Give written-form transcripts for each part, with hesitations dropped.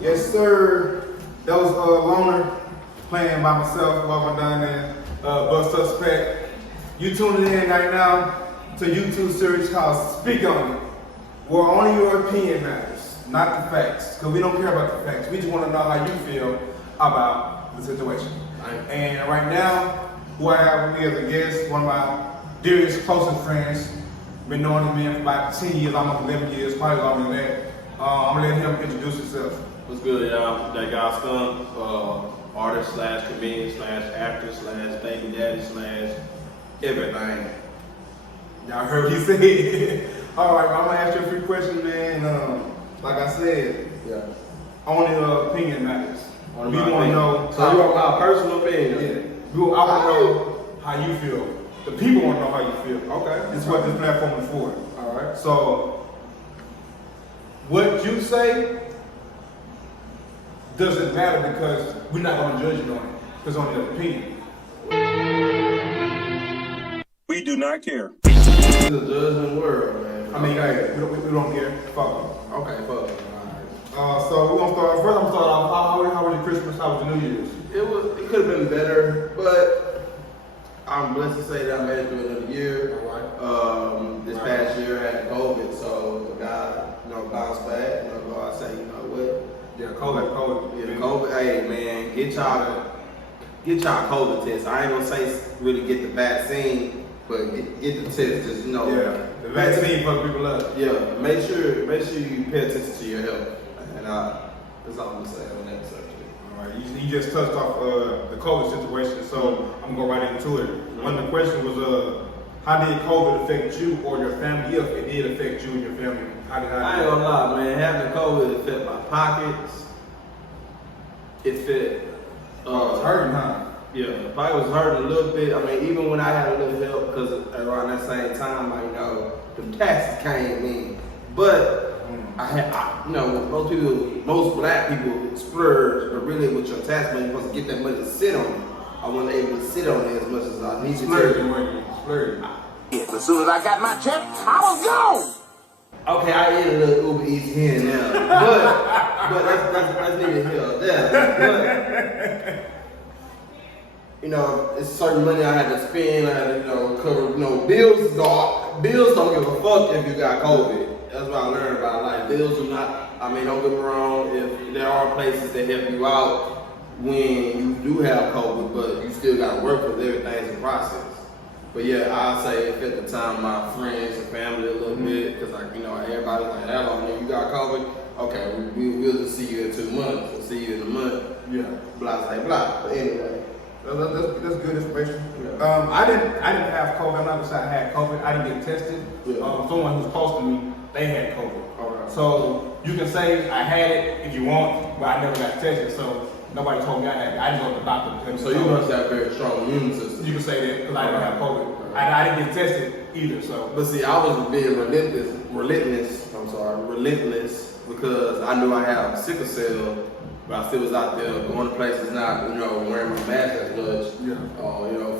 Yes, sir. That was Loner playing by myself, Lar Vondon and Bug Suspect. You tuning in right now to a YouTube series called Speak On It, where only your opinion matters, not the facts. Because we don't care about the facts. We just want to know how you feel about the situation. And right now, who I have with me as a guest, one of my dearest, closest friends. Been knowing this man for about 10 years, almost 11 years, probably longer than that. I'm gonna let him introduce himself. What's good, y'all? DatGuySkunk, artist slash comedian slash actor slash baby daddy slash everything. Y'all heard what he said. All right, I'm gonna ask you a few questions, man. Like I said, Yeah. only opinion matters. We want to know. So you want my personal opinion? Yeah. I want to know how you feel. The people want to know how you feel. Okay. This is what this platform is for. All right. So, what you say doesn't matter because we're not going to judge you on it. Because it's only your opinion. We do not care. It's a judging world, man. I mean, hey, we don't care. Fuck it. Okay, fuck it. So we're gonna start. First, I'm gonna start off. How was your Christmas? How was your New Year's? It could have been better, but I'm blessed to say that I made it through another year. All right. This past year I had COVID, so God, bounced back. God say, you know what? Yeah, COVID. Yeah, COVID. Hey, man, get y'all COVID test. I ain't gonna say really get the vaccine, but get the test. Just Yeah, the vaccine fuck people up. Yeah, make sure you pay attention to your health. And that's all I'm gonna say on that subject. All right, you just touched off the COVID situation, so I'm gonna go right into it. One of the questions was, how did COVID affect you or your family? If it did affect you and your family, how did I ain't gonna lie, man. Having COVID affect my pockets. It fit. It's hurting, huh? Yeah, the pocket was hurting a little bit. I mean, even when I had a little help, because around that same time, the taxes came in. But most black people splurge, but really with your tax money, you're supposed to get that money to sit on it. I wasn't able to sit on it as much as I needed to. Splurge. As soon as I got my check, I was gone. Okay, I ate a little Uber Eats here and there, but that's neither here or there. But, it's certain money I had to spend. I had to, cover, bills. Bills don't give a fuck if you got COVID. That's what I learned about life. Bills do not. I mean, don't get me wrong. If there are places that help you out when you do have COVID, but you still got to work because everything's in process. But yeah, I'll say if at the time my friends and family a little bit, because everybody's like, "Hello, man, you got COVID? Okay, we'll just see you in 2 months. We'll see you in a month." Yeah. Blah, blah, blah. But anyway. That's good information. Yeah. I didn't have COVID. I'm not gonna say I had COVID. I didn't get tested. Yeah. Someone who's close to me, they had COVID. Alright. So you can say I had it if you want, but I never got tested. So nobody told me I had it. I didn't go to the doctor. So you must have a very strong immune system. You can say that because I didn't have COVID. I didn't get tested either. So. But see, I was being relentless because I knew I had sickle cell. But I still was out there going to places not, wearing my mask as much. Yeah.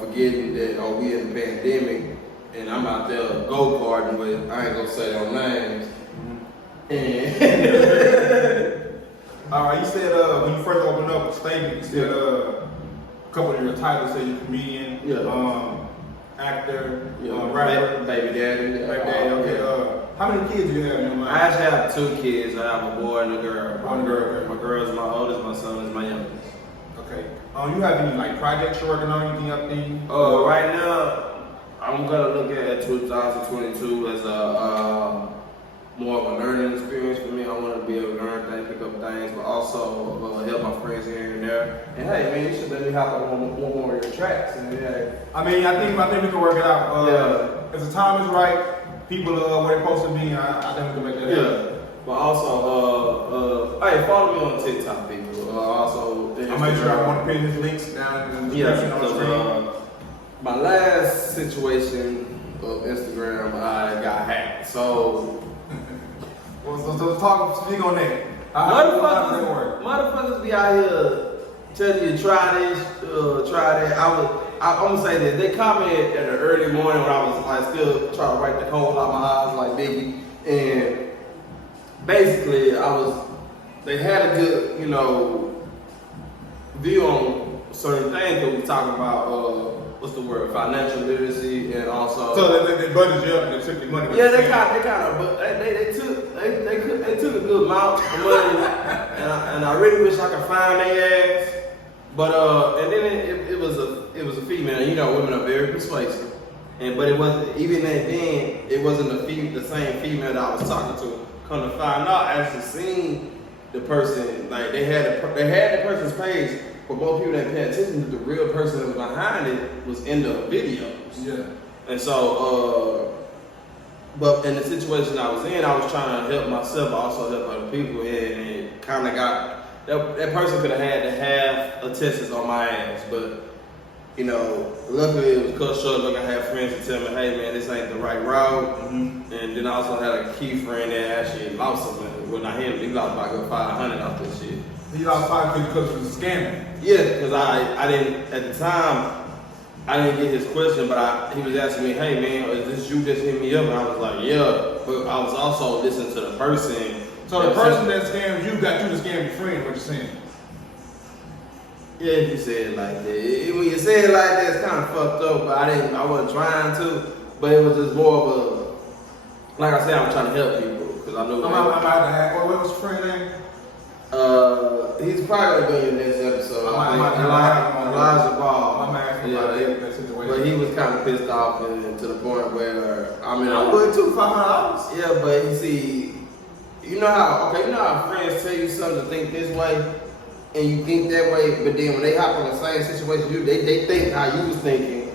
Forgetting that, we in the pandemic, and I'm out there go-karting with, I ain't gonna say no names. And all right, you said when you first opened up a statement, you said a couple of your titles, say you're comedian, actor, rapper, baby daddy. Okay. How many kids do you have in your life? I actually have 2 kids. I have a boy and a girl. One girl. My girl is my oldest, my son is my youngest. Okay. You have any projects you're working on, anything up there? Right now, I'm gonna look at 2022 as a more of a learning experience for me. I want to be able to learn things, pick up things, but also help my friends here and there. And hey, man, you should let me hop on one more of your tracks. And I think we can work it out. If the time is right, people where they're supposed to be, I think we can make that happen. But also, hey, follow me on TikTok, people. Also, I'll make sure I want to pin his links down in the description on the screen. My last situation of Instagram, I got hacked. So, so speak on that. motherfuckers be out here tell you to try this, try that. I'm gonna say this. They caught me at the early morning when I was like still trying to write the cold out my eyes like Biggie, and basically they had a good, view on certain things that we talking about. What's the word? Financial literacy, and also. So they budgeted you up and they took your money. Yeah, they kind of, but they took a good amount of money, and I really wish I could find their ass. But and then it was a female. Women are very persuasive, but it wasn't even then. It wasn't the same female that I was talking to. Come to find out, I actually seen the person. Like they had the person's page. But most people that pay attention to the real person that was behind it was in the videos. Yeah. And so, but in the situation I was in, I was trying to help myself, but also help other people, and it kind of got, that person could have had to have a test on my ass, but, luckily it was cut short. Look, I had friends that tell me, hey man, this ain't the right route. Mm-hmm. And then I also had a key friend that actually lost something. Well, not him, he lost about good 500 off this shit. He lost 500 because he was scamming. Yeah, because I didn't, at the time, I didn't get his question, but he was asking me, hey man, is this you just hit me up? And I was like, yeah, but I was also listening to the person. So the person that scammed you got you to scam your friend, what you're saying? Yeah, if you say it like that. When you say it like that, it's kind of fucked up, but I wasn't trying to, but it was just more of a, like I said, I'm trying to help people, because I know. I'm about to ask, what was your friend's name? He's probably gonna be in this episode. Elijah Ball. I'm asking about that situation. But he was kind of pissed off, and to the point where I would too, $500. Yeah, but you see, you know how friends tell you something to think this way, and you think that way, but then when they hop on the same situation, they think how you was thinking,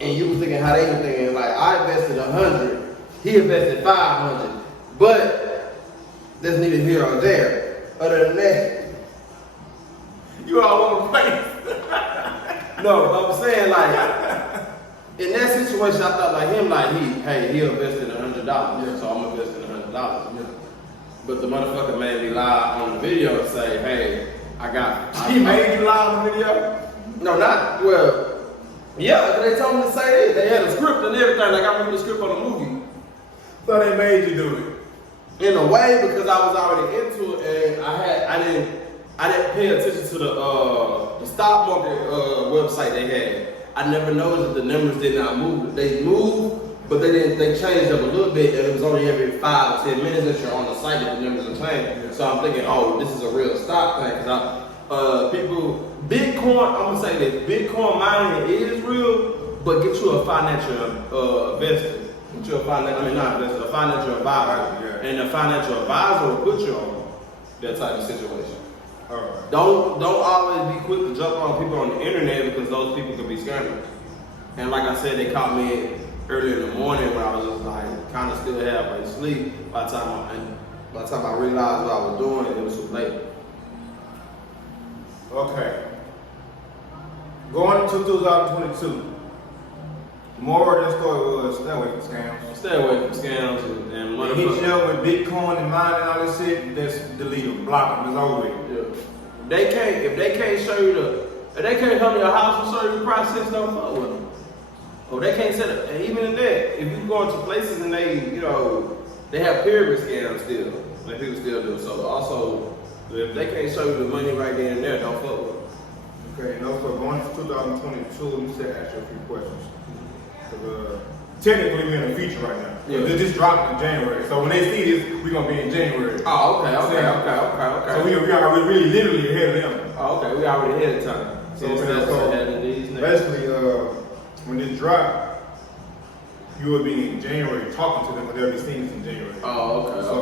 and you was thinking how they were thinking. Like I invested 100, he invested 500, but that's neither here or there. Other than that, you all over the place. No, but I'm saying like in that situation, I thought like him, like he invested $100, so I'm investing $100. Yeah. But the motherfucker made me lie on the video and say, hey, He made you lie on the video? No, yeah, they told me to say it. They had a script and everything. Like I remember the script on the movie. So they made you do it. In a way, because I was already into it, and I didn't pay attention to the stock market website they had. I never noticed that the numbers did not move. They moved, but they changed up a little bit, and it was only every 5 or 10 minutes that you're on the site that the numbers are changing. Yeah. So I'm thinking, oh, this is a real stock thing. Bitcoin, I'm gonna say this, Bitcoin mining is real, but get you a financial investor. Get you a financial advisor. Yeah. And the financial advisor will put you on that type of situation. All right. Don't always be quick to jump on people on the internet, because those people could be scammers. And like I said, they caught me early in the morning when I was just like kind of still halfway asleep. By the time I realized what I was doing, it was too late. Okay. Going into 2022. More of that story was stay away from scams. Stay away from scams and money. Hit you up with Bitcoin and mining and all this shit, that's delete them, block them, it's over with. Yeah. If they can't show you if they can't help your house and show you the process, don't fuck with them. Or they can't set up, and even in that, if you go into places and they have pyramid scams still, like people still do. So also, if they can't show you the money right then and there, don't fuck with them. Okay, so going into 2022, let me ask you a few questions. Technically we're in a feature right now. Yeah. This dropped in January. So when they see this, we're gonna be in January. Oh, okay. So we really literally ahead of them. Oh, okay, we already ahead of time. So basically, when this drop, you will be in January talking to them, but they'll be seeing this in January. Oh, okay. So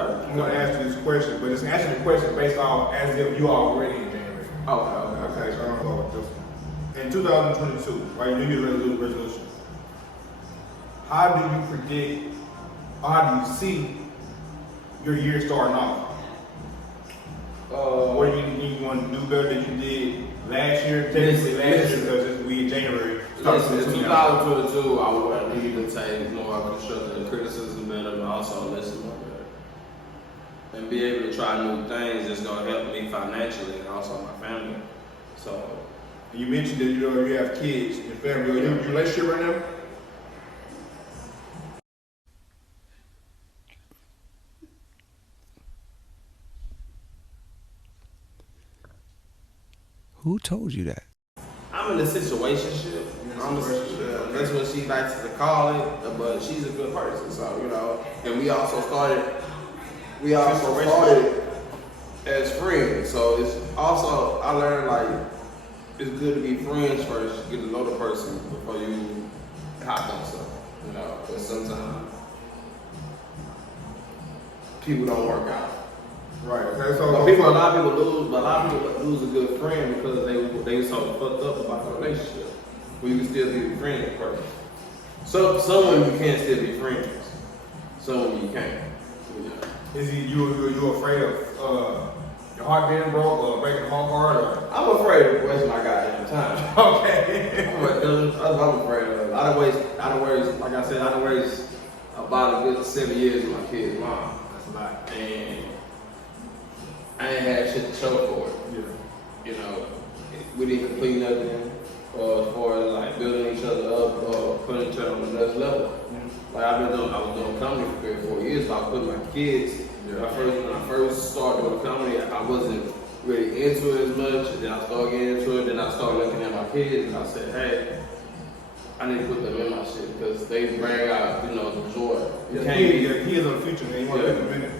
Okay. I'm gonna ask you this question, but it's actually a question based off as if you are already in January. Okay, so I'm gonna go with this one. In 2022, right, New Year's resolution. How do you predict, or how do you see your year starting off? What do you want to do better than you did last year? Technically last year, because we in January. Yes, in 2022, I would need to take more constructive criticism better, but also listen more better. And be able to try new things that's going to help me financially and also my family. So. You mentioned that you have kids in your family. Are you in a relationship right now? Who told you that? I'm in a situationship. That's what she likes to call it. But she's a good person, so you know. And we also started as friends. So it's also I learned like it's good to be friends first, get to know the person before you hop on stuff. You know, because sometimes people don't work out. Right. Okay. So A lot of people lose a good friend because they were so fucked up about the relationship. Well, you can still be a friend with a person. So someone you can still be friends. Someone you can't. You know. Is you afraid of your heart being broke or breaking the heart or? I'm afraid of wasting my goddamn time. Okay. That's what I'm afraid of. I don't waste, like I said, I don't waste about a good 7 years with my kid's mom. That's a lot. And I ain't had shit to show for it. Yeah. You know, we didn't complete nothing as far as like building each other up or putting each other on the next level. Yeah. Like I was doing comedy for 3 or 4 years, so I was putting my kids. Yeah. When I first started doing comedy, I wasn't really into it as much. And then I started getting into it. Then I started looking at my kids, and I said, "Hey, I need to put them in my shit because they bring out, you know, the joy." He is on the future, man. You want to live a minute.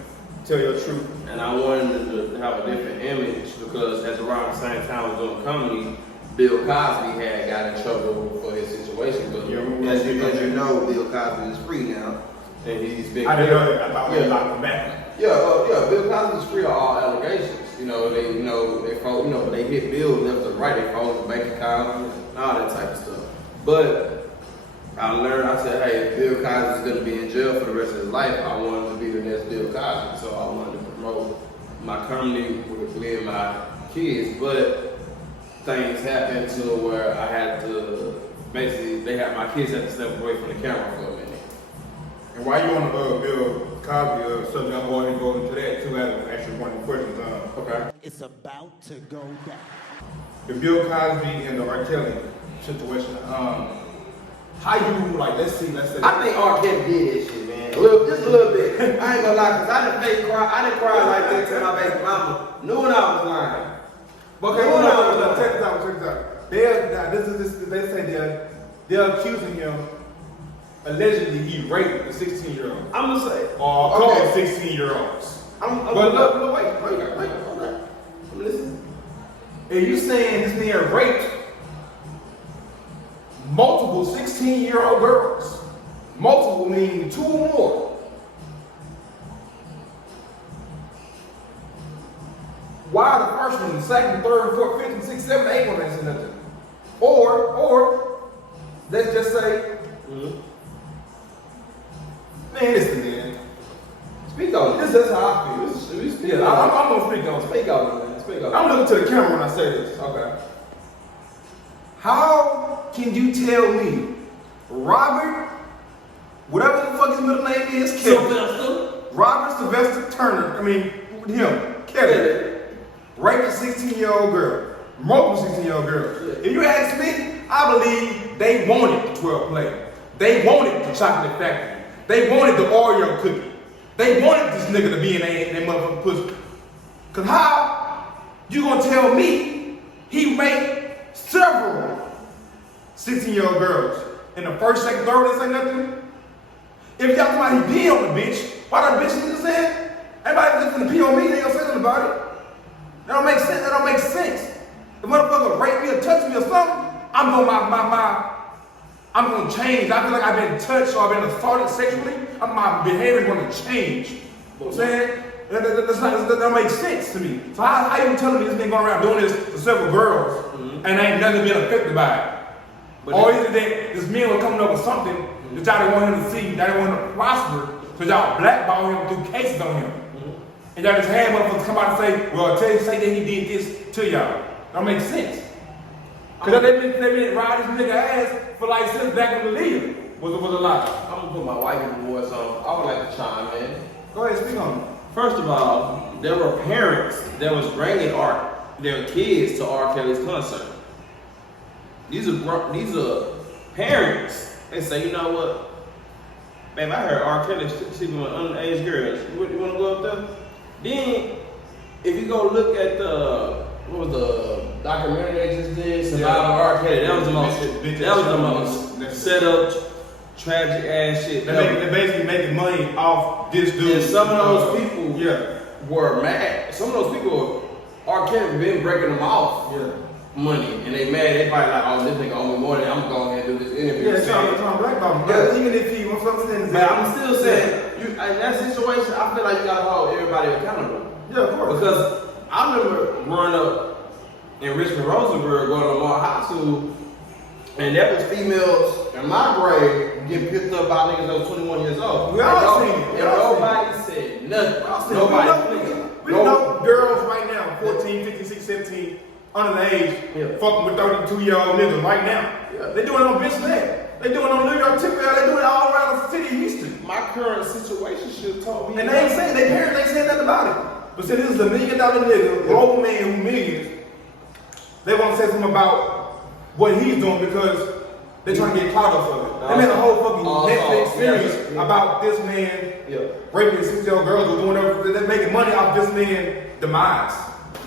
Tell your truth. And I wanted to have a different image because at around the same time I was doing comedy, Bill Cosby had got in trouble for his situation. But as you know, Bill Cosby is free now, and he's been. I didn't know that. I thought we locked him back. Yeah. Bill Cosby is free of all allegations. They hit Bill left and right. They froze his bank account, all that type of stuff. But I said, hey, if Bill Cosby's gonna be in jail for the rest of his life, I wanted to be the next Bill Cosby. So I wanted to promote my comedy with me and my kids. But things happened to where I had to my kids had to step away from the camera for a minute. And while you on Bill Cosby subject, I'm going to go into that too. Actually, one of the questions. Okay. It's about to go down. The Bill Cosby and the R. Kelly situation. How you let's say. I think R. Kelly did that shit, man. Just a little bit. I ain't gonna lie, cause I didn't cry like that to my baby mama. Knew when I was lying. Okay, check this out. They say they're accusing him. Allegedly, he raped a 16-year-old. I'm gonna say. Or called 16-year-olds. But wait. I'm listening. And you saying this man raped multiple 16-year-old girls? Multiple meaning 2 or more. Why the first one, the second, third, fourth, fifth, and sixth, seventh, eighth one ain't saying nothing? Or let's just say, man, listen, man. Speak on it. This is how I feel. I'm gonna speak on it. Speak on it, man. Speak on it. I'm looking to the camera when I say this. Okay. How can you tell me Robert, whatever the fuck his middle name is, Kevin, Robert Sylvester Turner, Kevin, raped a 16-year-old girl, multiple 16-year-old girls. Yeah. If you ask me, I believe they wanted the 12 play. They wanted the chocolate factory. They wanted the Oreo cookie. They wanted this nigga to be in their motherfucking pussy. Cause how you gonna tell me he raped several 16-year-old girls in the first, second, third, they say nothing? If y'all somebody pee on the bitch, why that bitch nigga saying? Everybody listen to pee on me, they don't say nothing about it. That don't make sense. That don't make sense. The motherfucker rape me or touch me or something, I'm gonna change. I feel like I've been touched or I've been assaulted sexually. My behavior is gonna change. You know what I'm saying? That don't make sense to me. So how you telling me this nigga going around doing this to several girls and ain't nothing been affected by it? Or is it that this man was coming up with something that y'all didn't want him to see, y'all didn't want him to prosper, so y'all blackball him through cases on him. And y'all just had motherfuckers come out and say, well, say that he did this to y'all. That don't make sense. Because they been riding this nigga ass for like since back when the leader was a lie. I'm gonna put my white voice on. I would like to chime in. Go ahead, speak on it. First of all, there were parents that was bringing art their kids to R. Kelly's concert. These are parents. They say, you know what? Babe, I heard R. Kelly sleeping with underage girls. You want to go up there? Then, if you go look at what was the documentary they just did, Surviving R. Kelly, that was the most set up, tragic ass shit. They're basically making money off this dude. And some of those people were mad. Some of those people, R. Kelly been breaking them off money, and they mad. They probably like, oh, this nigga owe me more than I'm going to do this interview. Yeah, it's trying to blackball him. Even if he wants something, but I'm still saying, in that situation, I feel like you gotta hold everybody accountable. Yeah, of course. Because I remember growing up in Richmond, Rosenberg, going to Lamar High School, and there was females in my grade getting picked up by niggas that was 21 years old. We all seen it. And nobody said nothing. We know girls right now, 14, 15, 16, 17, under the age, fucking with 32-year-old niggas right now. Yeah. They doing it on Bitch Neck. They doing it on New York Tip. They doing it all around the city of Houston. My current situation should told me. And they ain't saying, their parents ain't saying nothing about it. But see, this is $1 million nigga, grown man who millions. They want to say something about what he's doing because they're trying to get caught up of it. They made a whole fucking Netflix series about this man raping 6-year-old girls or doing whatever. They're making money off this man's demise.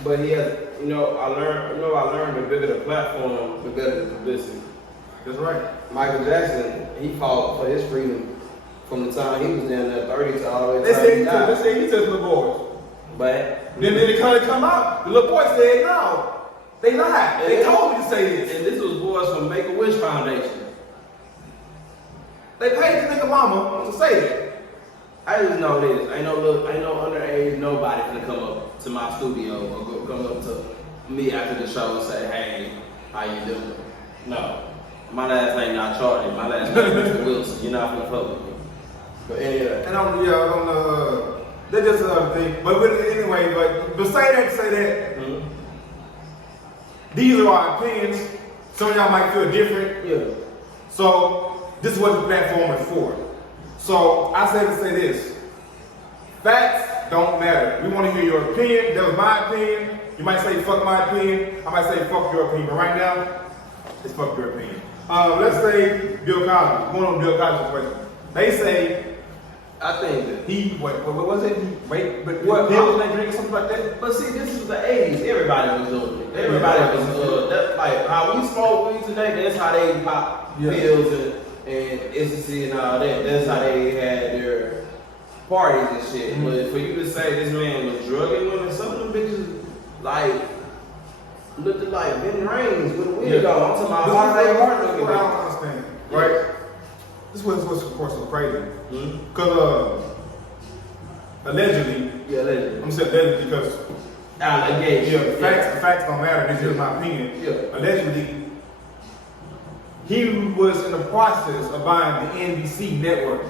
But he has, I learned the bigger the platform, the better the publicity. That's right. Michael Jackson, he fought for his freedom from the time he was down there 30 to all the way They say he took the boys. But then they kind of come out. The little boy said, no, they lied. They told me to say this. And this was boys from Make-A-Wish Foundation. They paid the nigga mama to say that. I just know this. Ain't no underage nobody gonna come up to my studio or come up to me after the show and say, hey, how you doing? No. My last name not Charlie. My last name is Mr. Wilson. You're not gonna fuck with me. But anyway. And that's just another thing. But anyway, but say that. Mm-hmm. These are our opinions. Some of y'all might feel different. Yeah. So this is what the platform is for. So I say to say this. Facts don't matter. We want to hear your opinion. That was my opinion. You might say fuck my opinion. I might say fuck your opinion. But right now, it's fuck your opinion. Let's say Bill Cosby. Going on Bill Cosby's question. They say I think that what was it? What pills they drink or something like that? But see, this is the 80s. Everybody was doing it. Everybody was that's like how we smoke weed today, that's how they pop pills and ecstasy and all that. That's how they had their parties and shit. Mm-hmm. But for you to say this man was drugging women, some of them bitches like looked like Ben Rains with a wig on. I'm talking about how they are looking. I don't understand. Right? This is what's of course so crazy. Because allegedly, I'm gonna say allegedly because the facts don't matter. This is my opinion. Yeah. Allegedly, he was in the process of buying the NBC network.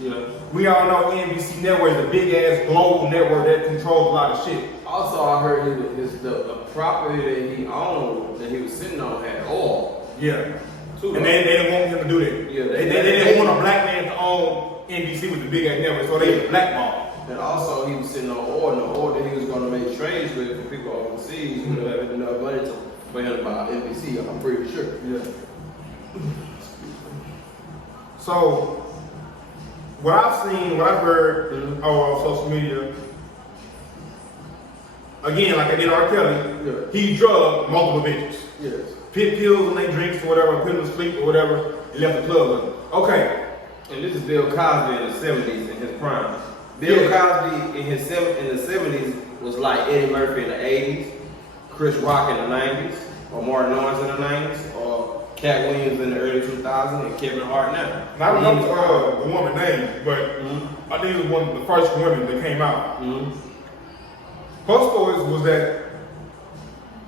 Yeah. We all know NBC network is a big ass global network that controls a lot of shit. Also, I heard the property that he owned, that he was sitting on, had oil. Yeah. And they didn't want him to do that. Yeah, they didn't want a black man to own NBC with the big ass network, so they blackballed. And also, he was sitting on oil, and the oil that he was going to make trades with for people overseas would have enough money for him to buy NBC, I'm pretty sure. Yeah. So, what I've seen, what I've heard on social media, again, like I did R. Kelly, he drugged multiple bitches. Yes. Pit pills and they drinks or whatever, put them to sleep or whatever, and left the club with them. Okay. And this is Bill Cosby in the 70s in his prime. Bill Cosby in the 70s was like Eddie Murphy in the 80s, Chris Rock in the 90s, or Martin Lawrence in the 90s, or Cat Williams in the early 2000s, and Kevin Hart now. And I don't know the woman's name, but I think it was one of the first women that came out. Her stories was that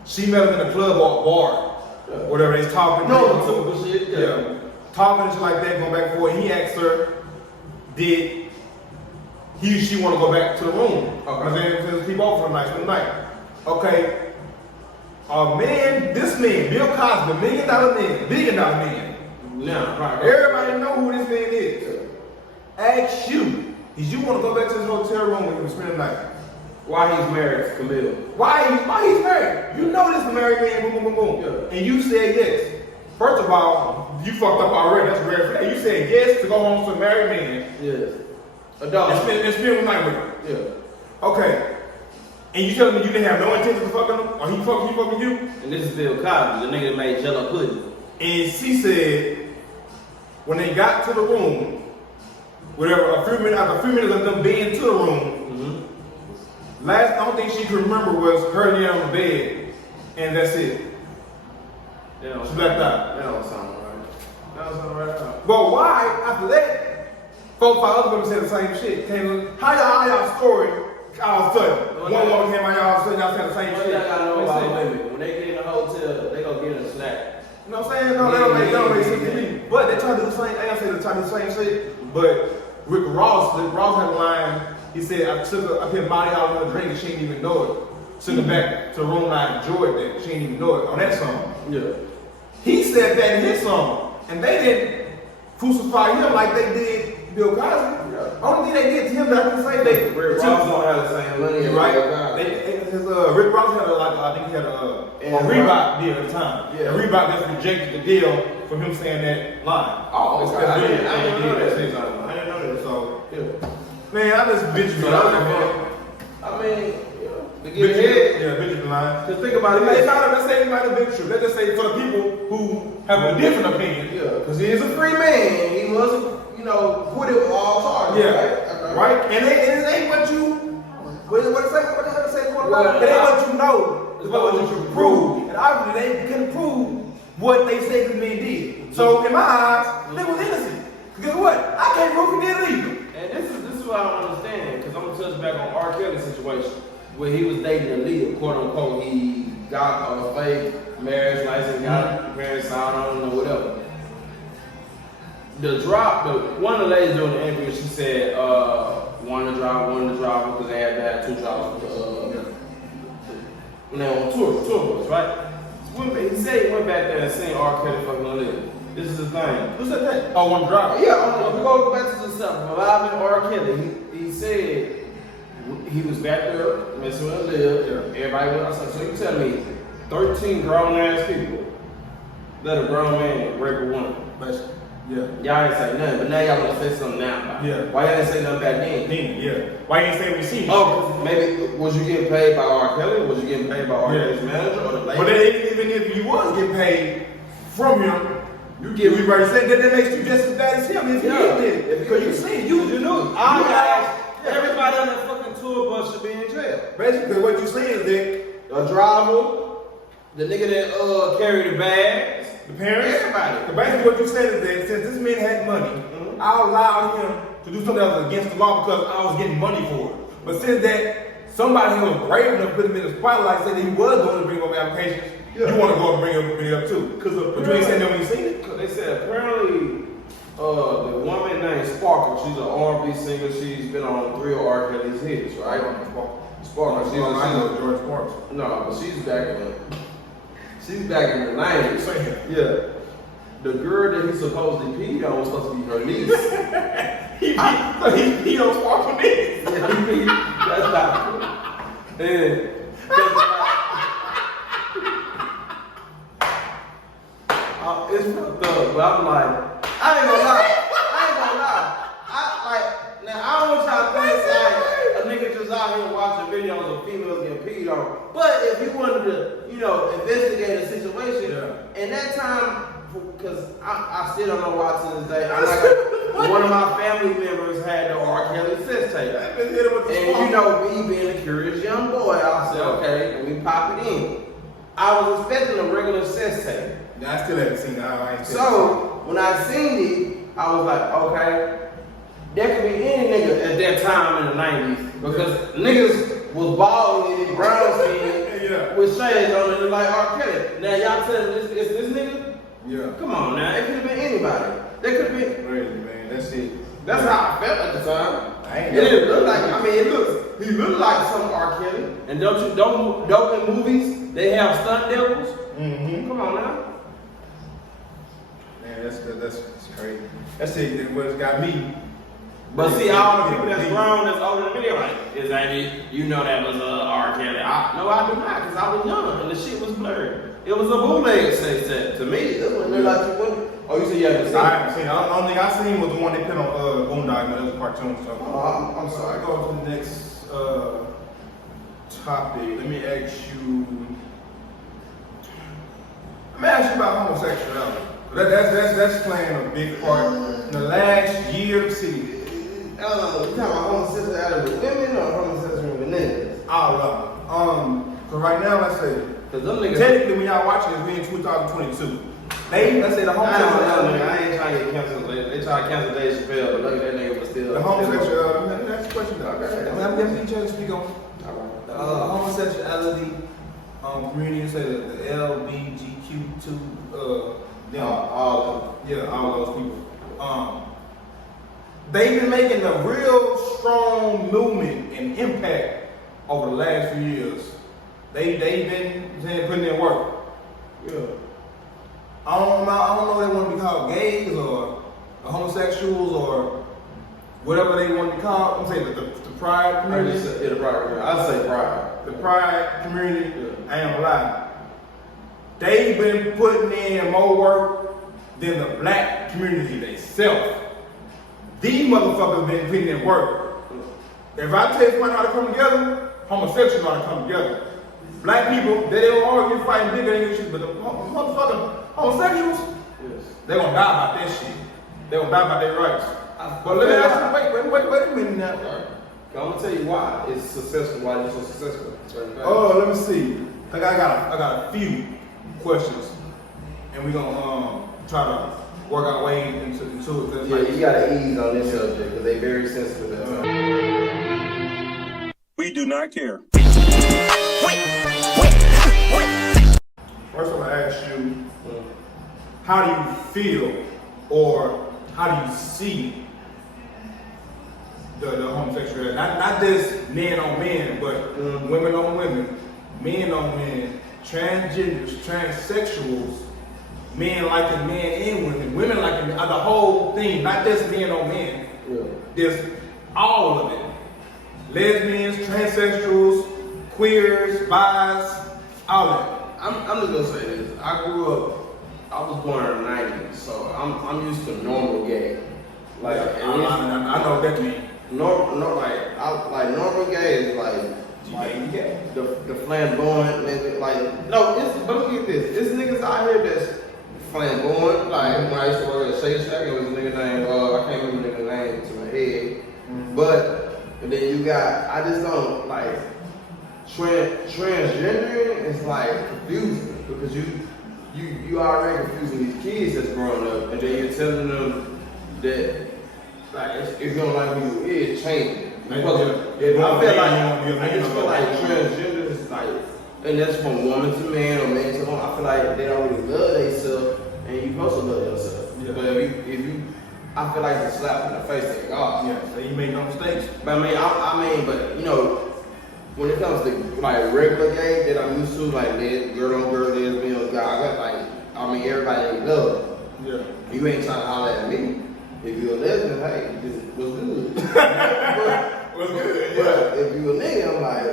she met him in a club or bar. Whatever, they talking. Typical shit. Yeah. Talking and shit like that, going back and forth. He asked her, did she want to go back to the room? Okay. Just keep off for the night. Okay. This man, Bill Cosby, $1 million billion man. Yeah. Everybody know who this man is. Ask you, did you want to go back to this hotel room with him and spend the night? Why he's married to Camille? Why he's married? You know this married man, boom, boom, boom, boom. Yeah. And you said yes. First of all, you fucked up already. That's a red flag. You said yes to go home to a married man. Yes. Adult. And spend one night with him. Yeah. Okay. And you telling me you didn't have no intention of fucking him? Or he fucking you? And this is Bill Cosby, the nigga that made Jello pudding. And she said, when they got to the room, whatever, after a few minutes of them being to the room, last only thing she could remember was her laying on the bed, and that's it. She left out. That don't sound right. That don't sound right. But why, after that, 4 or 5 other women said the same shit. How y'all story all of a sudden? One woman came out, all of a sudden, y'all said the same What shit. y'all gotta know about women? When they get in the hotel, they gonna get in a snack. You know what I'm saying? No, they don't make sense to me. But they try to do the same, I ain't say they try to do the same shit, but Rick Ross had a line, he said, I put Molly out on her drink and she didn't even know it. Took her back to the room and I enjoyed that. She didn't even know it on that song. Yeah. He said that in his song, and they didn't crucify him like they did Bill Cosby. Yeah. Only thing they did to him, I can say they. Rick Ross don't have the same money. Right. Rick Ross had I think he had a Reebok deal at the time. Yeah. And Reebok just rejected the deal from him saying that line. Oh, okay. I didn't know that. I didn't know that. So, Yeah. man, I just bitch you. I mean, to get ahead. Yeah, bitch you line. Just think about it. Let's say it might have been true. Let's just say for the people who have a different opinion. Yeah, because he is a free man. He wasn't, acquitted with all charges. Yeah, right? And it ain't what you, what the hell say? It ain't what you know, it's what you can prove. And obviously they couldn't prove what they said the man did. So in my eyes, they was innocent. Guess what? I can't prove he did it either. And this is what I don't understand, because I'm gonna touch back on R. Kelly's situation, where he was dating Aaliyah, quote unquote. He got a fake marriage license, got parents signed on him or whatever. One of the ladies doing the interview, she said, one to drive, because they had to have 2 drivers when they were on tour bus, right? He said he went back there and seen R. Kelly fucking Aaliyah. This is the thing. Who said that? Oh, one driver. Yeah, we go back to the stuff. Alive in R. Kelly, he said he was back there messing with Aaliyah. Everybody was outside. So you tell me, 13 grown ass people let a grown man rape a woman. Yeah. Y'all ain't say nothing, but now y'all wanna say something now. Yeah. Why y'all didn't say nothing back then? Yeah. Why you didn't say we seen? Oh, maybe was you getting paid by R. Kelly? Was you getting paid by R. Kelly's manager or the lady? But even if you was getting paid from him, you get we already said that makes you just as bad as him if you did it. Because you see it, you knew. Everybody on that fucking tour bus should be in jail. Basically, what you saying is that a driver, the nigga that carried the bags, the parents, everybody. So basically, what you said is that since this man had money, I allowed him to do something that was against the law because I was getting money for it. But since that somebody who was brave enough to put him in the spotlight said that he was going to bring up applications, you want to go and bring it up too. But you ain't saying that when you seen it. They said apparently the woman named Sparkle, she's an R&B singer. She's been on 3 of R. Kelly's hits, right? Sparkle. I know George Sparks. No, but she's back in the 90s. Yeah. The girl that he supposedly peed on was supposed to be her niece. he don't spark for me. That's not good. And it's fucked up, but I'm like, I ain't gonna lie. Now I don't want y'all to think like a nigga just out here watching videos of females getting peed on. But if you wanted to, investigate a situation, in that time, because I still don't know why to this day. One of my family members had the R. Kelly sex tape. And me being a curious young boy, I said, okay, let me pop it in. I was expecting a regular sex tape. I still haven't seen it. So when I seen it, I was like, okay, there could be any nigga at that time in the 90s because niggas was balding in it, brown skin, with shades on it, like R. Kelly. Now y'all telling me this nigga? Yeah. Come on now, it could have been anybody. They could have been. Crazy, man. That's it. That's how I felt at the time. It didn't look like. He looked like some R. Kelly. And don't in movies they have stunt devils? Mm-hmm. Come on now. Man, that's crazy. That's it. What's got me But see, all the people that's grown, that's older than me, they're like, is that it? You know that was R. Kelly. No, I do not, because I was young and the shit was blurred. It was a bootleg sex tape to me. That's what it looked like to me. Oh, you said you haven't seen it? I haven't seen it. The only thing I seen was the one they put on Boondock, but it was a cartoon. So I'm sorry. I go to the next topic. Let me ask you. Let me ask you about homosexuality. That's playing a big part in the last year. See, You talking about homosexuality with women or homosexuality with niggas? all of them. Cause right now, let's say, Cause them niggas. technically when y'all watching this, we in 2022. Let's say the homosexuality. I ain't trying to get canceled. They try to cancel Dave Chappelle, but look at that nigga was still. The homosexuality. That's the question. I'm definitely trying to speak on homosexuality. Community, say the LBGQ2. All those people. They've been making a real strong movement and impact over the last few years. They've been putting in work. Yeah. I don't know if they want to be called gays or homosexuals or whatever they want to be called. I'm saying the pride community. The pride community. I say pride. The pride community. Yeah. I ain't gonna lie. They've been putting in more work than the black community themselves. These motherfuckers been putting in work. If I tell somebody how to come together, homosexuals ought to come together. Black people, they don't argue, fighting bigger issues, but the motherfucking homosexuals, yes, they gonna die about that shit. They gonna die about their rights. But let me ask you, wait a minute now. I'm gonna tell you why it's successful, why it's so successful. Oh, let me see. I got a few questions, and we're gonna try to work our way into it. Yeah, you gotta ease on this subject because they very sensitive at times. We do not care. First, I'm gonna ask you, how do you feel, or how do you see the homosexuality? Not just men on men, but women on women, men on men, transgenders, transsexuals, men liking men and women liking men, the whole thing, not just men on men. Yeah. There's all of it. Lesbians, transsexuals, queers, bis, all of it. I'm just gonna say this. I was born in the 90s, so I'm used to normal gay. Like, I know what that means. Normal gay is like the flamboyant nigga. Like, no, but look at this. It's niggas out here that's flamboyant. Like, when I used to work at Shake Shack, it was a nigga named, I can't remember the nigga name to my head. But then you got, I just don't like, transgendering is like confusing because you already confusing these kids that's growing up, and then you're telling them that like if you don't like who you is, change it. I just feel like transgender is like, and that's from woman to man or man to woman. I feel like they don't really love themselves, and you supposed to love yourself. Yeah. But if you, I feel like it's a slap in the face to God. Yeah. So you make no mistakes. But I mean, but you know. When it comes to like regular gay that I'm used to, like girl on girl, lesbian, guy, everybody ain't love. Yeah. You ain't trying to holler at me. If you're a lesbian, hey, what's good? What's good? Yeah. But if you a nigga, I'm like,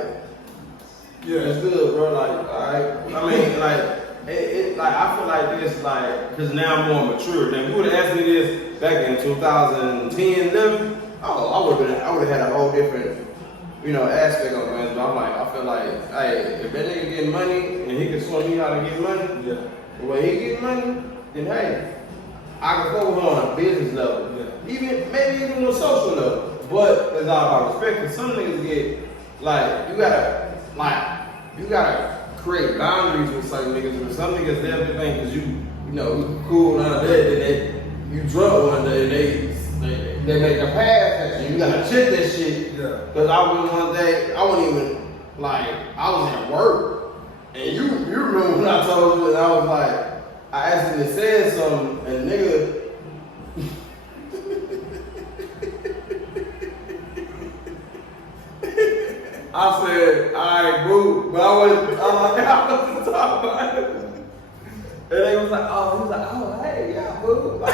yeah, it's good, bro. Like, alright. I mean, I feel like this, like, because now I'm more mature. Now, if you would have asked me this back in 2010, 11, I would have had a whole different, aspect of it. But I feel like, hey, if that nigga getting money and he can show me how to get money, yeah, the way he get money, then hey, I can focus on a business level, yeah, maybe even on a social level. But it's all about respect. Cause some niggas get you gotta create boundaries with certain niggas. And some niggas they'll be thinking cause you cool none of that, then you drunk one day and they make a pass at you. You gotta check that shit. Yeah. Cause I went one day, I wasn't even I was at work, and you remember when I told you, and I was like, I accidentally said something, and nigga. I said, alright, boo, but I wasn't talking about it. And they was like, hey, yeah, boo. What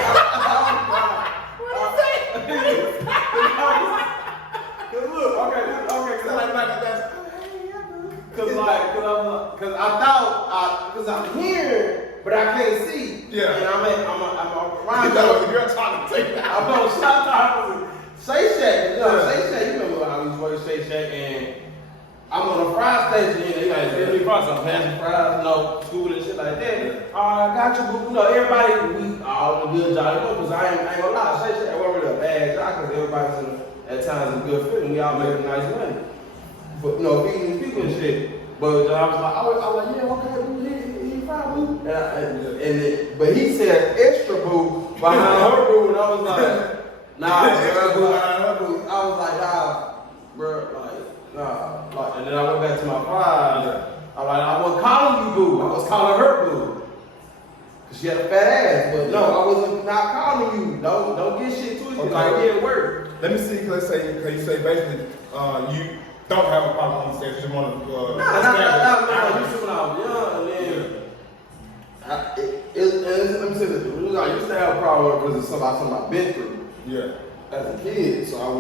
did you say? cause I thought, cause I'm hearing, but I can't see. Yeah. And I'm around. You thought it was a girl talking to you. I'm on Shake Shack. You know, Yeah. Shake Shack. You remember how we used to work at Shake Shack, and I'm on a fry station. You know, like every fries, I'm passing fries, you know, school and shit like that. I got you, boo. You know, everybody, we all the good job, you know, cause I ain't gonna lie, Shake Shack wasn't really a bad job, cause everybody's at times in good fit, and we all making nice money. But you know, feeding people and shit. But I was like, yeah, okay, boo, he fine, boo. But he said extra boo behind her boo, and I was like, nah, Extra boo bro. behind her boo. I was like, nah, bro, nah. Like, and then I went back to my fries. I was like, I wasn't calling you boo, I was calling her boo. Cause she had a fat ass, but no, I wasn't not calling you. Don't get shit twisted. Okay. Like, it work. Let me see, cause you say basically, you don't have a problem on sex, you just want to, Nah, you should when I was young, and then, let me say this, I used to have a problem because it's something I've been through Yeah. as a kid, so I was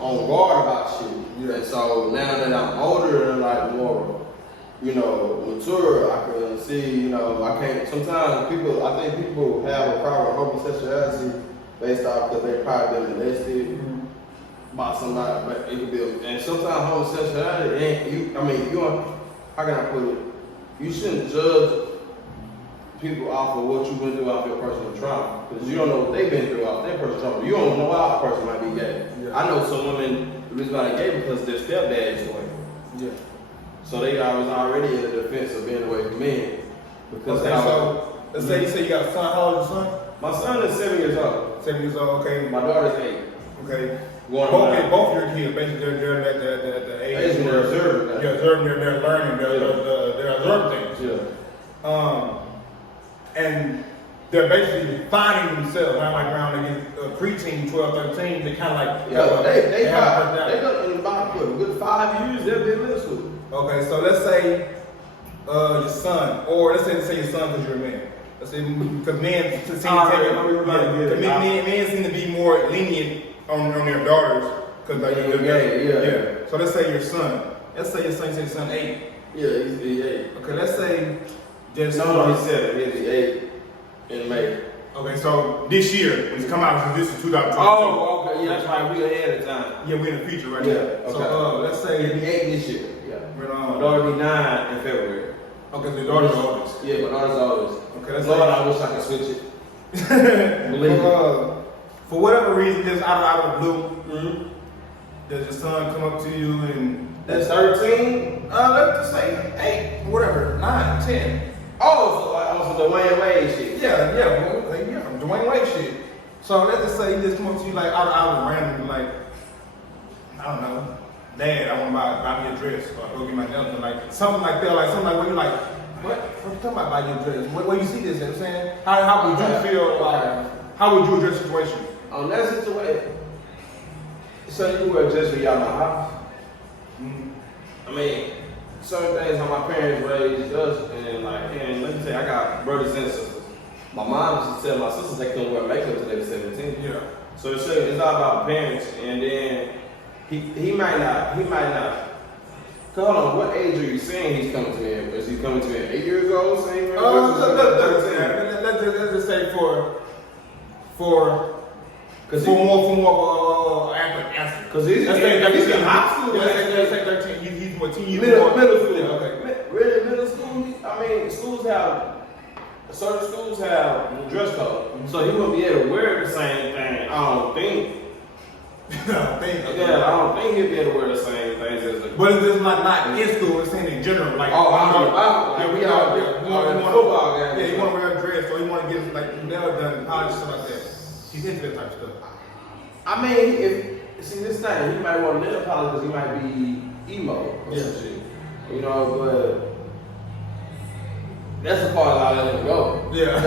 on guard about shit. Yeah. And so now that I'm older and like more, you know, mature, I can see, you know, I can't, sometimes I think people have a problem with homosexuality based off because they probably been molested by somebody, but it could be, and sometimes homosexuality ain't, how can I put it? You shouldn't judge people off of what you've been through off your personal trauma, because you don't know what they've been through off their personal trauma. You don't know how a person might be gay. Yeah. I know some women the reason why they gay because their stepdad is gay. Yeah. So they was already in the defense of being away from men. Because Okay, so let's say you say you got a son. How old is your son? my son is 7 years old. 7 years old. Okay. My daughter's 8. Okay. Going on Both your kids, basically, they're at the age Age where they're observing. They're observing. They're learning. They're observing things. Yeah. And they're basically finding themselves. Not like around they get preteen, 12, 13. They kind of like They have a got personality. in about a good 5 years. They'll be in middle school. Okay, so let's say your son, or let's say your son because you're a man. Let's say because men men seem to be more lenient on their daughters because like yeah. So let's say your son. Let's say your son 8. Yeah, he's 8. Okay, let's say just No, he's 7. He's 8 in May. Okay, so this year when it's come out, because this is 2022. Oh, okay, yeah, that's right. We ahead of time. Yeah, we're in the future right Yeah, now. okay. So let's He'll say be 8 this year. Yeah. when, My daughter will be 9 in February. okay, so your daughter's the oldest. Yeah, my daughter's oldest. Okay, let's Lord, say I wish I could switch it. Believe me. for whatever reason, just out of the blue, Mm-hmm. does your son come up to you and That's 13? let's just say 8, whatever, 9, 10. Oh, so the Wayne Wade shit. Yeah, Dwayne Wade shit. So let's just say he just come up to you like out of random, like I don't know, Dad, I want to buy me a dress or go get my nails done, like something like that, like something like where you're like, what you talking about buy you a dress? Where you see this? You know what I'm saying? How would you feel? Like, how would you address the situation? On that situation, so you wear a dress for y'all in my house. I mean, certain things how my parents raised us, and like, and let me say, I got brothers and sisters. My mom used to tell my sisters they couldn't wear makeup until they were 17. Yeah. So it's all about parents, and then he might not. Hold on, what age are you saying he's coming to me? Is he coming to me at 8 years old? Saying let's just say for more answer. Because he's in high school. Let's say 13. He's what 10 years Middle old. school. Okay. Really, middle school? I mean, certain schools have dress code. So he wouldn't be able to wear the same thing, I don't think. I don't think he'd be able to wear the same things as the. But it's just not in school, it's saying in general. Like, we all football games. Yeah, you want to wear a dress or you want to get like nails done, polish, stuff like that. He's into that type of stuff. I mean, this thing, he might want nail polish because he might be emo or some shit. You know, but that's the part I let him go. Yeah.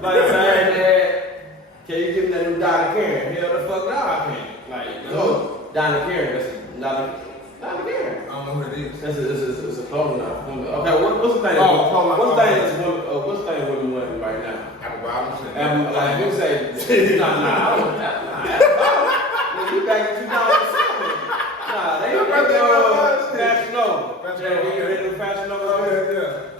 Like saying that, can you give me that new Donna Karen? Hell the fuck no, I can't. Like, no, Donna Karen, that's Donna Karen. I don't know what it is. It's a clothing line. Okay, what's the thing? What's the thing women want right now? Apple bottoms. Like you say, nah. You back in 2007. Nah, they don't fashion over. Fashion Fashion Nova. Oh, yeah.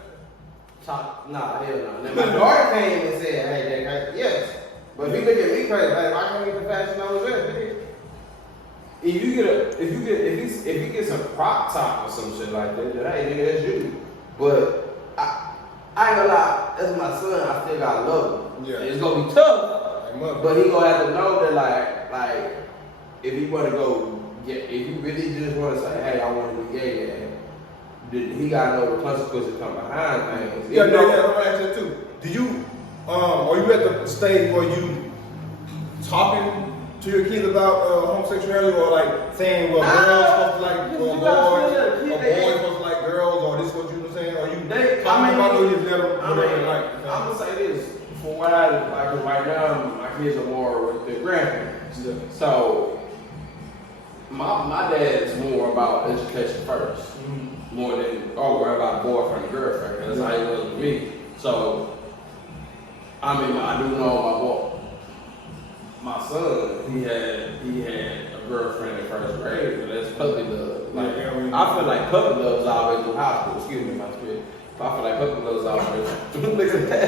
Top, nah, hell no. Now, my daughter came and said, hey, Dad, yes. But if you look at me crazy, like, I can't get the Fashion Nova dress. If you get some crop top or some shit like that, then hey, nigga, that's you. But I ain't gonna lie, that's my son. I still gotta love him. Yeah. It's gonna be tough, but he gonna have to know that like if he wanna go get, if he really just wanna say, hey, I wanna be gay, he gotta know the consequences come behind things. Yeah, I'm gonna ask that too. Do you, are you at the stage where you talking to your kids about homosexuality, or like saying, well, girls supposed to like boys, or boys supposed to like girls, or this is what you were saying? Are you talking about those you let them like? I'm gonna say this, for what I like right now, my kids are more with their grandparents. Yeah. So my dad is more about education first, more than worry about boyfriend and girlfriend. That's how he was with me. So I mean, I do know my son, he had a girlfriend in first grade, but that's puppy love. Like, I feel like puppy love is always in high school. Excuse me, my spirit. I feel like puppy love is always. Look at that.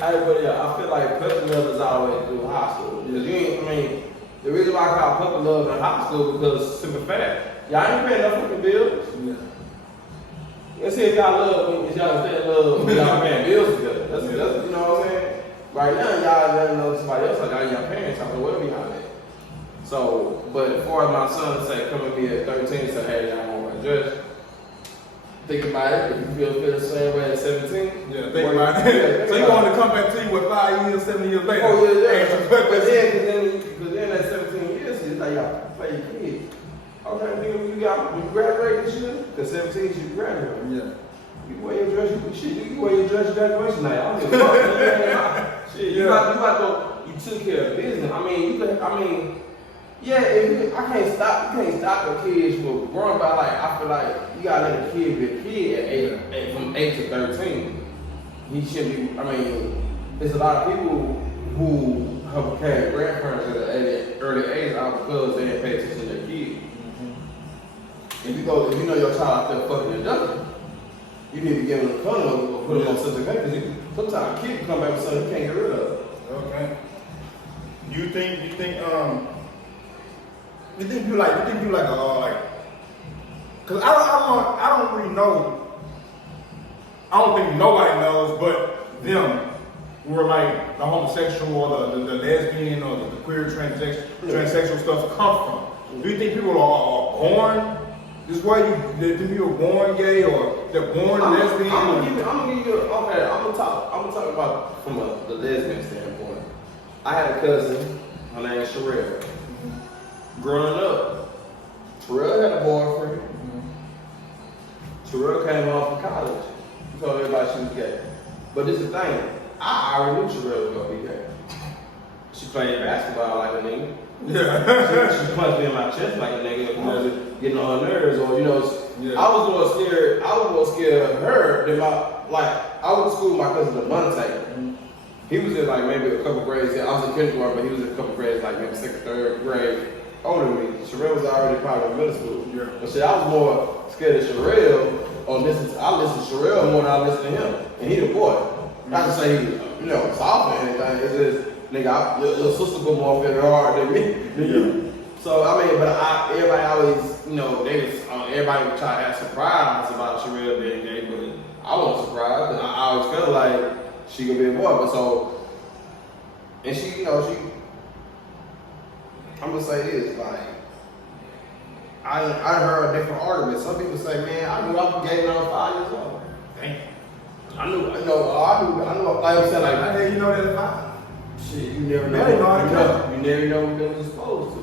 I feel like puppy love is always through high school. Because the reason why I call puppy love in high school because super fat. Y'all ain't paying no fucking bills. Yeah. Let's see if y'all love, if y'all stay in love, y'all paying bills together. That's, you know what I'm saying? Right now, y'all letting know somebody else, like y'all parents, I mean, whatever y'all at. So, but as far as my son say, come at me at 13 and say, hey, I want my dress. Think about it, if you feel the same way at 17. Yeah, think about it. So you want to come back to you with 5 years, 7 years later? Oh, yeah. But then at 17 years, it's like y'all play your kids. Okay, nigga, you graduate this year? Because 17 you graduate. Yeah. You wear your dress, you wear your dress graduation night. I don't give a fuck. Shit, you took care of business. I can't stop the kids from growing, but I feel like you gotta let a kid be a kid at from 8 to 13. He shouldn't be, there's a lot of people who have became grandparents at an early age because they didn't pay attention to their kids. If you know your child out there fucking adult, you need to give him a condom or put him on something because sometimes a kid come back with something you can't get rid of. Okay. You think you like, cause I don't really know. I don't think nobody knows, but them where like the homosexual or the lesbian or the queer transsexual stuff come from. Do you think people are born this way? Do people born gay or they're born lesbian? I'm gonna talk about from the lesbian standpoint. I had a cousin, her name is Sherelle. Growing up, Sherelle had a boyfriend. Sherelle came home from college. She told everybody she was gay. But this is the thing, I already knew Sherelle was gonna be gay. She played basketball like a nigga. Yeah. She punched me in my chest like a nigga, getting on her nerves, or I was more scared of her than I went to school with my cousin Devontae. He was in like maybe a couple grades. I was in kindergarten, but he was in a couple grades, like maybe 2nd, 3rd grade, older than me. Sherelle was already probably in middle school. Yeah. But shit, I was more scared of Sherelle. I listen to Sherelle more than I listen to him, and he the boy. Not to say he was soft or anything. It's just nigga, your sister go more fit hard than me. Yeah. So everybody always, everybody would try to act surprised about Sherelle being gay, but I wasn't surprised. I always felt like she could be a boy, and she, I'm gonna say this, like, I heard a different argument. Some people say, man, I knew I was gay when I was 5 years old. Damn. I knew, like I'm saying, like, I didn't know that at 5. Shit, you never know. You never know what they was exposed to.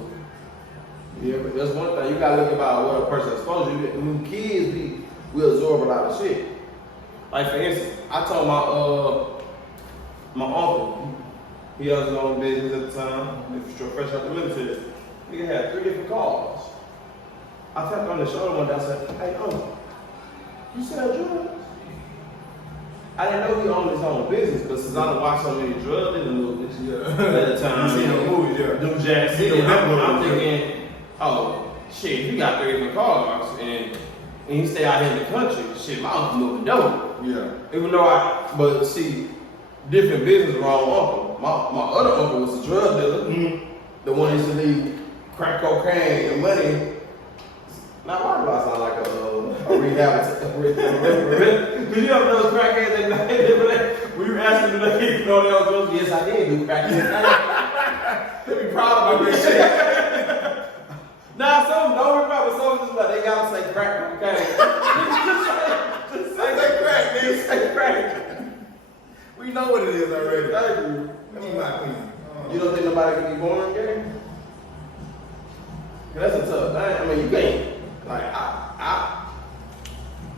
Yeah, but that's one thing. You gotta look about what a person exposed to. When kids we absorb a lot of shit. Like for instance, I told my uncle, he has his own business at the time, he was fresh out the military. He had 3 different cars. I tapped on the shoulder one day, I said, hey uncle, you sell drugs? I didn't know he owned his own business, but since I done watched so many drug dealing movies at the time, you seen the movies, them Jack City, I'm Oh, shit, if you got 3 different cars and you stay out here in the country, shit, my uncle moving dope. Yeah. Even though but see, different business with my own uncle. My other uncle was a drug dealer. Mm-hmm. The one used to leave crack cocaine and money. Now, why do I sound like a rehab? Because you ever know crackheads at night? We were asking them, you know, they all drugs. Yes, I did do crackheads. They be proud about this shit. Nah, some don't remember. Some just like they gotta say crack cocaine. just say crack, nigga. Say crack. We know what it is already. Thank you. Let me my opinion. You don't think nobody can be born gay? That's a tough thing. I mean, you can't.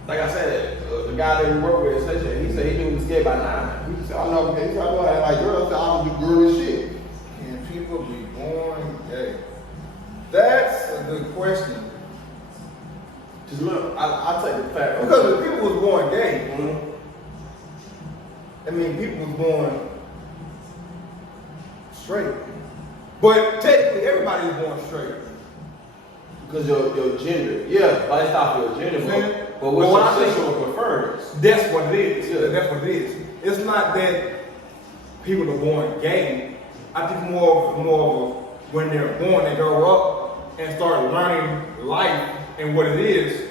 Like I said, the guy that we work with, he said he knew he was gay by 9. He said, I know, he said, I know, like girls, I don't do girly shit. Can people be born gay? That's a good question. Just look, I'll take the fact. Because if people was born gay, Mm-hmm. I mean, people was born straight. But technically, everybody is born straight. Because your gender, yeah, based off your gender, but what's your sexual preference? That's what it is. Yeah. That's what it is. It's not that people are born gay. I think more of when they're born, they grow up and start learning life and what it is.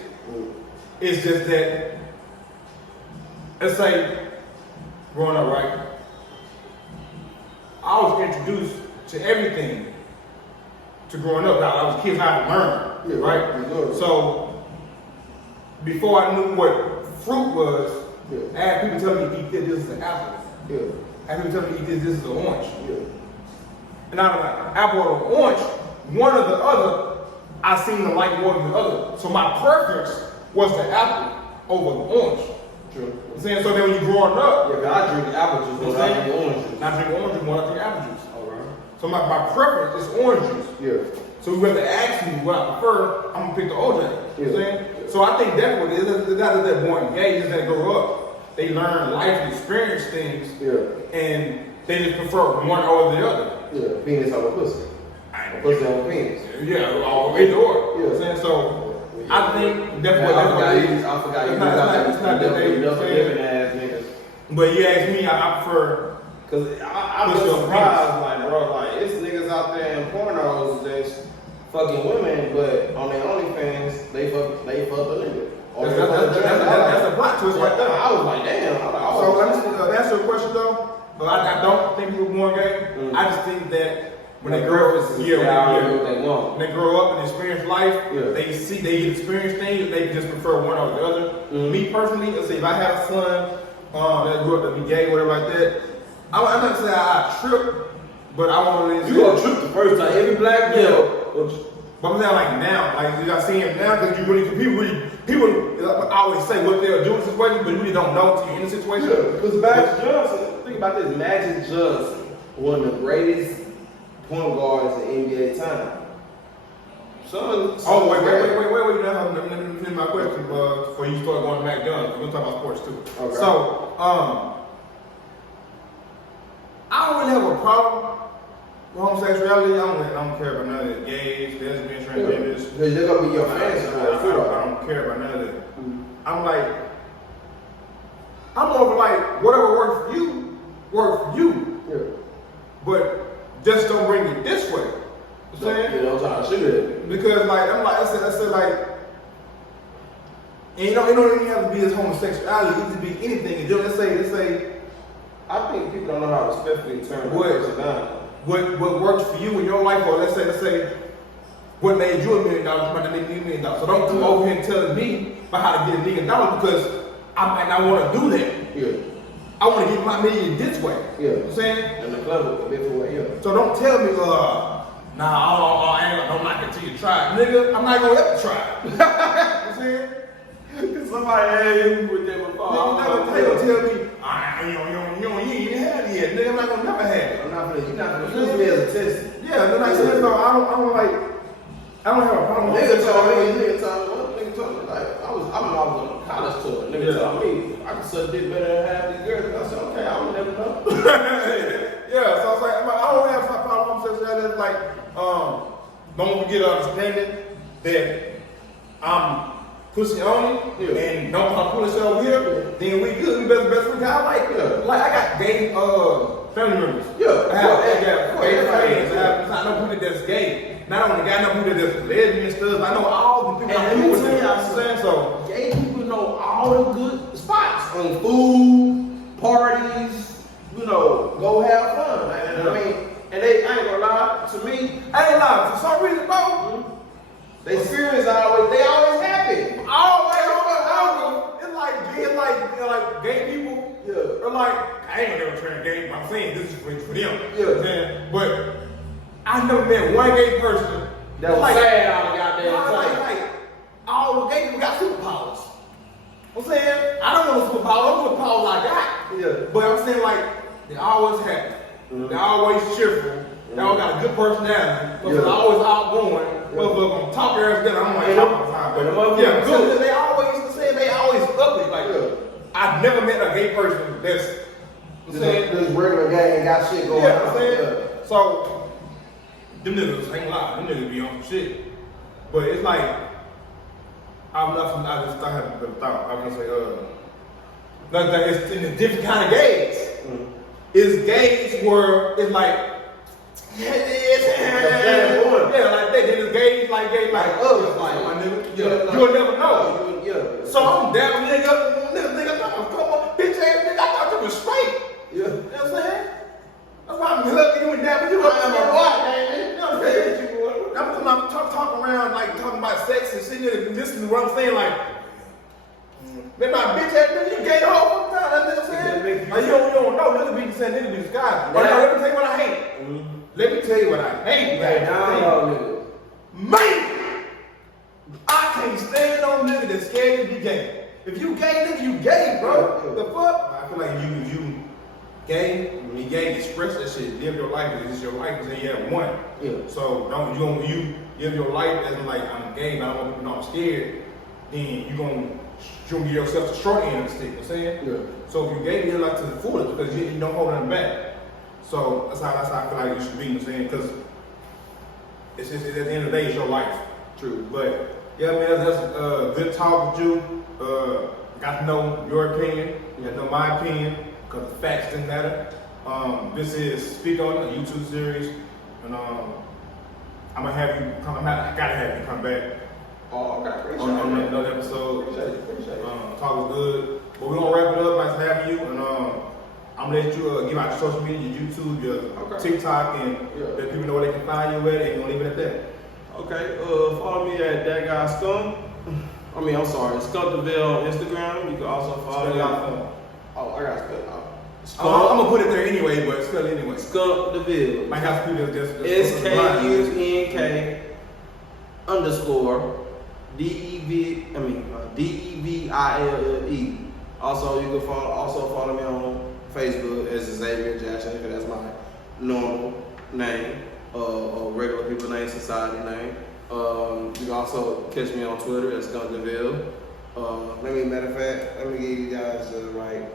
It's just that, let's say, growing up, right? I was introduced to everything to growing up. I was kids how to learn, right? So before I knew what fruit was, I had people tell me eat this is an apple. I had people tell me eat this is an orange. And I was like, apple or orange, one or the other, I seem to like more than the other. So my preference was the apple over the orange. True. I'm saying, so then when you're growing up, I drink apple juice, you know but I drink orange juice. I drink orange juice more than I drink apple juice. All right. So my preference is orange juice. Yeah. So if you have to ask me what I prefer, I'm gonna pick the OJ. You know what I'm saying? So I think that's what it is. It's not that they're born gay, it's that they grow up. They learn life and experience things. Yeah. And they just prefer one over the other. Yeah. Penis over pussy. Pussy over penis. Yeah, or either or. You know what I'm Yeah. saying? So I think that's what I it is. forgot you. It's not that they living ass niggas. But you ask me, I prefer. Cause I'm just surprised, like bro, like it's niggas out there in pornos that's fucking women, but on their OnlyFans they fuck the nigga. That's a plot twist right there. I was like, damn. So let me answer your question though. But I don't think people born gay. I just think that when they grow up, when they grow up and experience life, they experience things, they just prefer one over the other. Me personally, let's say if I had a son that grew up to be gay, whatever like that, I'm not saying I trip, but I want to. You gonna trip the first time? Every black male. But I'm saying like now, like you got seeing it now because people always say what they'll do in situations, but you really don't know until you're in the situation. Because Magic Johnson, think about this, Magic Johnson, one of the greatest point guards in NBA time. Wait. Let me finish my question before you start going to McDonald's. We're going to talk about sports too. Okay. So, I don't really have a problem with homosexuality. I don't care about none of the gays, lesbians, transgenders. Because they're going to be your fans. I don't care about none of that. I'm over like, whatever works for you, works for you. Yeah. But just don't bring it this way. You know what I'm saying? You know what I'm trying to shoot it. Because I said like, and it don't even have to be as homosexuality. It could be anything. Let's say. I think people don't know how to respectfully turn a person down. What works for you in your life, or let's say, what made you $1 million might not make me $1 million. So don't come over here and telling me about how to get $1 million because I might not want to do that. Yeah. I want to get my million this way. Yeah. You know what I'm saying? And the club will be different way, yeah. So don't tell me, I don't like it till you try it. Nigga, I'm not gonna let you try it. You know what I'm saying? Somebody had you with that before. They gonna tell me, you ain't even had it yet. Nigga, I'm not gonna never have it. You're not gonna use me as a test. Yeah, then I said, so I don't have a problem with Nigga told me, like, I was on a college tour. Nigga told me, I can suck dick better than half these girls. I said, okay, I would never know. Yeah, so I was like, I don't have a problem with homosexuality. Like, long as we get understanding that I'm pussy on it and don't come pull us over here, then we good. We best friends. Like I got gay family members. I have gay friends. I know people that's gay. Not only got no people that's lesbian stuff. I know all the people. And let me tell you, I'm saying so. Gay people know all the good spots on food, parties. You know, go have fun. I mean, and they I ain't gonna lie to me. I ain't lying. For some reason, bro. They serious always. They always happy. Always. It's like gay people. Yeah. Are like I ain't never turned gay. But I'm saying this is for them. Yeah. But I never met one gay person that was like sad all the goddamn time. Like all the gay people got superpowers. I'm saying I don't want superpowers. I want the powers I got. Yeah. But I'm saying like they always happy. They're always cheerful. They all got a good personality. They're always outgoing. Motherfucker on top of everything. I'm like, yeah, good. They always say they always ugly. Like, I've never met a gay person that's this regular gay ain't got shit going on. I'm saying? So, them niggas ain't lying. Them niggas be on some shit. But it's like, I just had a thought. I was gonna say, it's in a different kind of gays. It's gays where it's like, like they did gays like us, like my nigga. You'll never know. So I'm down, nigga, come on, bitch ass nigga. I thought you was straight. You know what I'm saying? That's why I'm looking you and down, but you know I'm a boy, baby. You know what I'm saying? I'm talking around like talking about sex and sitting there and listening to what I'm saying, like. Man, my bitch ass nigga, you gay the whole fucking time. That's what I'm saying. Like, you don't know. Nigga be saying nigga be disguised. But let me tell you what I hate. Let me tell you what I hate. Man, I can't stand no nigga that's scared to be gay. If you gay, nigga, you gay, bro. The fuck? I feel like you gay. When you gay, express that shit. Live your life. It's just your life. Cause you have one. So you live your life as like I'm gay, but I don't want people to know I'm scared. Then you gonna give yourself the short end of the stick. You know what I'm saying? So if you gay, you live like to the fullest because you don't hold nothing back. So that's how I feel like you should be. You know what I'm saying? Because it's just at the end of the day, it's your life. True. But yeah, man, that's good talk with you. Got to know your opinion. You got to know my opinion because the facts didn't matter. This is Speak On, a YouTube series, and I'm gonna have you come. I gotta have you come back. Oh, okay. On another episode. Appreciate it. Talk was good. But we're gonna wrap it up. Nice to have you. And I'm gonna let you give out your social media, your YouTube, your TikTok, and let people know where they can find you at. And you're gonna leave it at that. Okay. Follow me at DatGuySkunk. I'm sorry, Skunk DeVille on Instagram. You can also follow me on. Oh, I got Skunk. I'm gonna put it there anyway, but spell it anyway. Skunk DeVille. Might have to do just SKUNK DEVILLE. Also, you can follow me on Facebook as Xavier Jackson, because that's my normal name, or regular people name, society name. You can also catch me on Twitter at Skunk DeVille. Matter of fact, let me give you guys the right.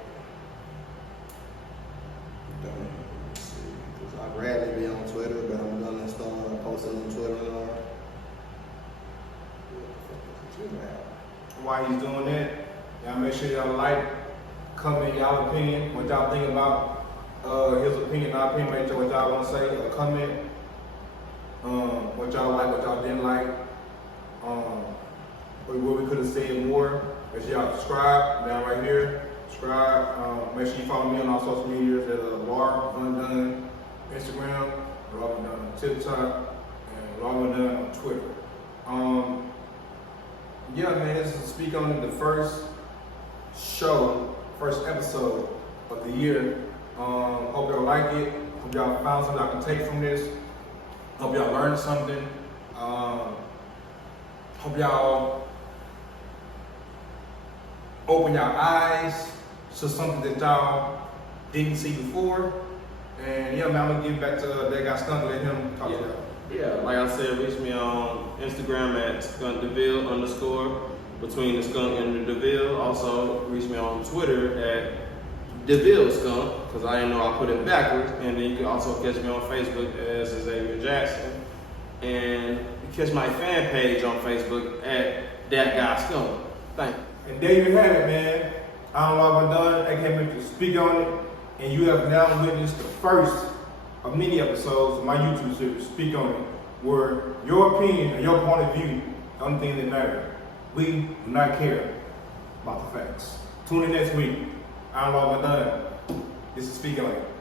I rarely be on Twitter, but I'm gonna start posting on Twitter more. While he's doing that, y'all make sure y'all like, comment y'all opinion, what y'all think about his opinion, our opinion, make sure what y'all want to say, or comment what y'all like, what y'all didn't like, what we could have said more. Make sure y'all subscribe down right here. Subscribe. Make sure you follow me on all social medias at Lar Vondon Instagram, Lar Vondon on TikTok, and Lar Vondon on Twitter. Yeah, man, this is Speak On, the first episode of the year. Hope y'all like it. Hope y'all found something I can take from this. Hope y'all learned something. Hope y'all open your eyes to something that y'all didn't see before. And yeah, man, I'm gonna give it back to DatGuySkunk and let him talk to y'all. Yeah, like I said, reach me on Instagram at SkunkDeVille_ between the skunk and the DeVille. Also, reach me on Twitter at DeVilleSkunk, because I didn't know I put it backwards. And then you can also catch me on Facebook as Xavier Jackson. and catch my fan page on Facebook at DatGuySkunk. Thank you. And there you have it, man. I'm Lar Vondon. I came here to speak on it, and you have now witnessed the first of many episodes of my YouTube series, Speak On It, where your opinion and your point of view is the only thing that matters. We do not care about the facts. Tune in next week. I'm Lar Vondon. This is Speak On It.